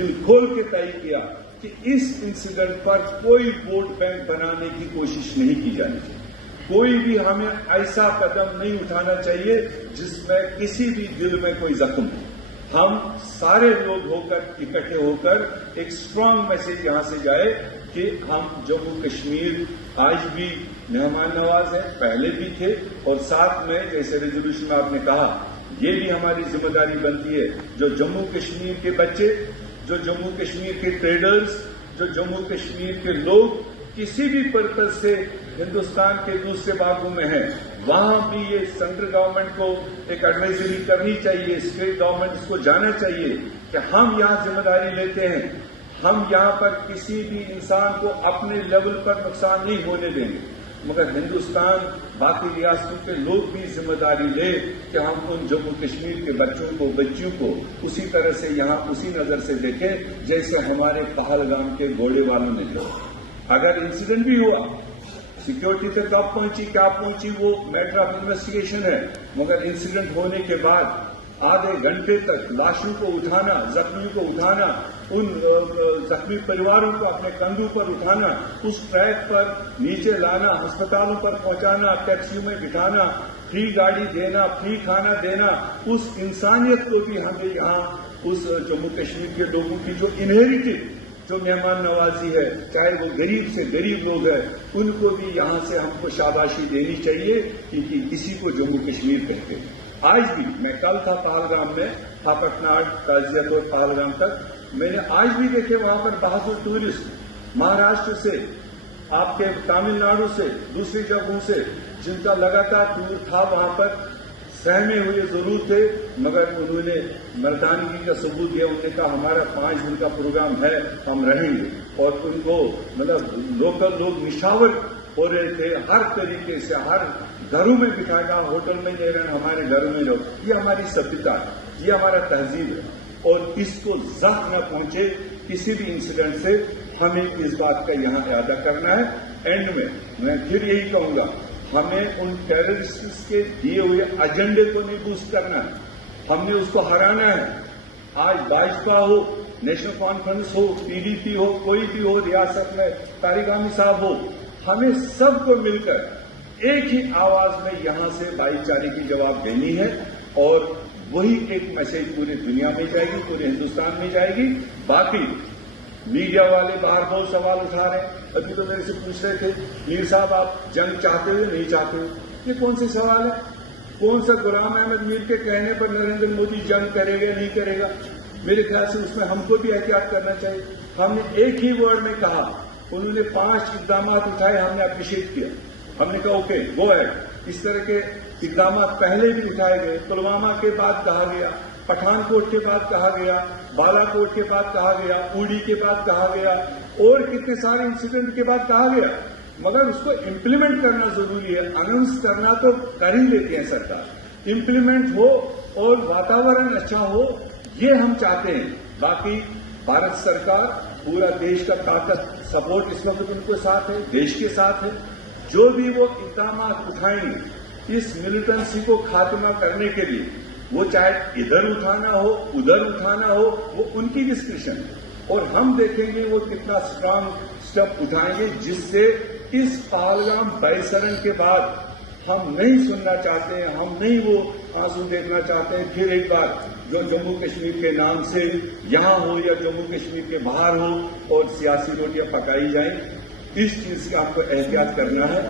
دل کھول کے طے کیا کہ اس انسیڈنٹ پر کوئی ووٹ بینک بنانے کی کوشش نہیں کی جانی چاہیے. کوئی بھی ہمیں ایسا قدم نہیں اٹھانا چاہیے جس میں کسی بھی دل میں کوئی زخم ہو. ہم سارے لوگ ہو کر اکٹھے ہو کر ایک اسٹرانگ میسج یہاں سے جائے کہ ہم جموں کشمیر آج بھی مہمان نواز ہیں، پہلے بھی تھے، اور ساتھ میں جیسے ریزولوشن میں آپ نے کہا یہ بھی ہماری ذمہ داری بنتی ہے جو جموں کشمیر کے بچے، جو جموں کشمیر کے ٹریڈرز، جو جموں کشمیر کے لوگ کسی بھی پرپز سے ہندوستان کے دوسرے باغوں میں ہیں، وہاں بھی یہ سینٹرل گورنمنٹ کو ایک ایڈوائزری کرنی چاہیے، اسٹیٹ گورنمنٹ کو جانا چاہیے کہ ہم یہاں ذمہ داری لیتے ہیں، ہم یہاں پر کسی بھی انسان کو اپنے لیول پر نقصان نہیں ہونے دیں گے، مگر ہندوستان باقی ریاستوں کے لوگ بھی ذمہ داری لے کہ ہم ان جموں کشمیر کے بچوں کو، بچیوں کو اسی طرح سے یہاں اسی نظر سے دیکھیں جیسے ہمارے پہلگام کے گھوڑے والوں نے دیکھا. اگر انسیڈنٹ بھی ہوا، سیکورٹی تک کب پہنچی کیا پہنچی وہ میٹر آف انویسٹیگیشن ہے، مگر انسیڈنٹ ہونے کے بعد آدھے گھنٹے تک لاشوں کو اٹھانا، زخمیوں کو اٹھانا، ان زخمی پریواروں کو اپنے کندھوں پر اٹھانا، اس ٹریک پر نیچے لانا، ہسپتالوں پر پہنچانا، ٹیکسیوں میں بٹھانا، فری گاڑی دینا، فری کھانا دینا، اس انسانیت کو بھی ہمیں یہاں اس جموں کشمیر کے لوگوں کی جو انہیریٹڈ جو مہمان نوازی ہے، چاہے وہ غریب سے غریب لوگ ہیں، ان کو بھی یہاں سے ہم کو شاباشی دینی چاہیے کیونکہ اسی کو جموں کشمیر کہتے ہیں. آج بھی میں کل تھا پہلگام میں، پٹناڈ، تازیت اور پہلگام تک، میں نے آج بھی دیکھے وہاں پر بہت ٹورسٹ مہاراشٹر سے، آپ کے تامل ناڈو سے، دوسری جگہوں سے، جن کا لگاتار ٹور تھا وہاں پر، سہمے ہوئے ضرور تھے مگر انہوں نے مردانگی کا ثبوت دیا. انہوں نے کہا ہمارا 5 دن کا پروگرام ہے، ہم رہیں گے، اور ان کو لوکل لوگ نشاور ہو رہے تھے ہر طریقے سے، ہر گھروں میں بٹھا گا، ہوٹل میں نہیں رہنا، ہمارے گھروں میں رہو. یہ ہماری سبھیتا ہے، یہ ہمارا تہذیب ہے، اور اس کو زخم نہ پہنچے کسی بھی انسیڈنٹ سے. ہمیں اس بات کا یہاں اعادہ کرنا ہے. اینڈ میں پھر یہی کہوں گا، ہمیں ان ٹیررسٹ کے دیے ہوئے ایجنڈے کو نہیں بوسٹ کرنا ہے، ہم نے اس کو ہرانا ہے. آج بھاجپا ہو، نیشنل کانفرنس ہو، PDP ہو، کوئی بھی ہو ریاست میں، تاریگامی صاحب ہو، ہمیں سب کو مل کر ایک ہی آواز میں یہاں سے بھائی چارے کی جواب دینی ہے، اور وہی ایک میسج پوری دنیا میں جائے گی، پورے ہندوستان میں جائے گی. باقی میڈیا والے باہر بہت سوال اٹھا رہے ہیں. ابھی تو میرے سے پوچھ رہے تھے میر صاحب آپ جنگ چاہتے ہوئے نہیں چاہتے ہو. یہ کون سے سوال ہے؟ کون سا غلام احمد میر کے کہنے پر نریندر مودی جنگ کرے گا نہیں کرے گا؟ میرے خیال سے اس میں ہم کو بھی احتیاط کرنا چاہیے. ہم نے ایک ہی ورڈ میں کہا، انہوں نے 5 اقدامات اٹھائے، ہم نے اپریشیٹ کیا، ہم نے کہا اوکے گو ایڈ. اس طرح کے اقدامات پہلے بھی اٹھائے گئے. پلوامہ کے بعد کہا گیا، پٹھان کوٹ کے بعد کہا گیا، بالا کوٹ کے بعد کہا گیا، اوڑی کے بعد کہا گیا، اور کتنے سارے انسیڈنٹ کے بعد کہا گیا. مگر اس کو امپلیمنٹ کرنا ضروری ہے. اناؤنس کرنا تو کر ہی لیتی ہے سرکار، امپلیمنٹ ہو اور واتاورن اچھا ہو، یہ ہم چاہتے ہیں. باقی بھارت سرکار، پورا دیش کا طاقت سپورٹ اس وقت ان کے ساتھ ہے، دیش کے ساتھ ہے. جو بھی وہ اقدامات اٹھائیں گے اس ملیٹنسی کو خاتمہ کرنے کے لیے، وہ چاہے ادھر اٹھانا ہو ادھر اٹھانا ہو، وہ ان کی ڈسکشن ہے، اور ہم دیکھیں گے وہ کتنا اسٹرانگ اسٹیپ اٹھائیں گے جس سے اس پہلگام بیسرن کے بعد ہم نہیں سننا چاہتے ہیں، ہم نہیں وہ آنسو دیکھنا چاہتے ہیں پھر ایک بار جو جموں کشمیر کے نام سے یہاں ہو یا جموں کشمیر کے باہر ہو اور سیاسی روٹیاں پکائی جائیں. اس چیز سے آپ کو احتیاط کرنا ہے.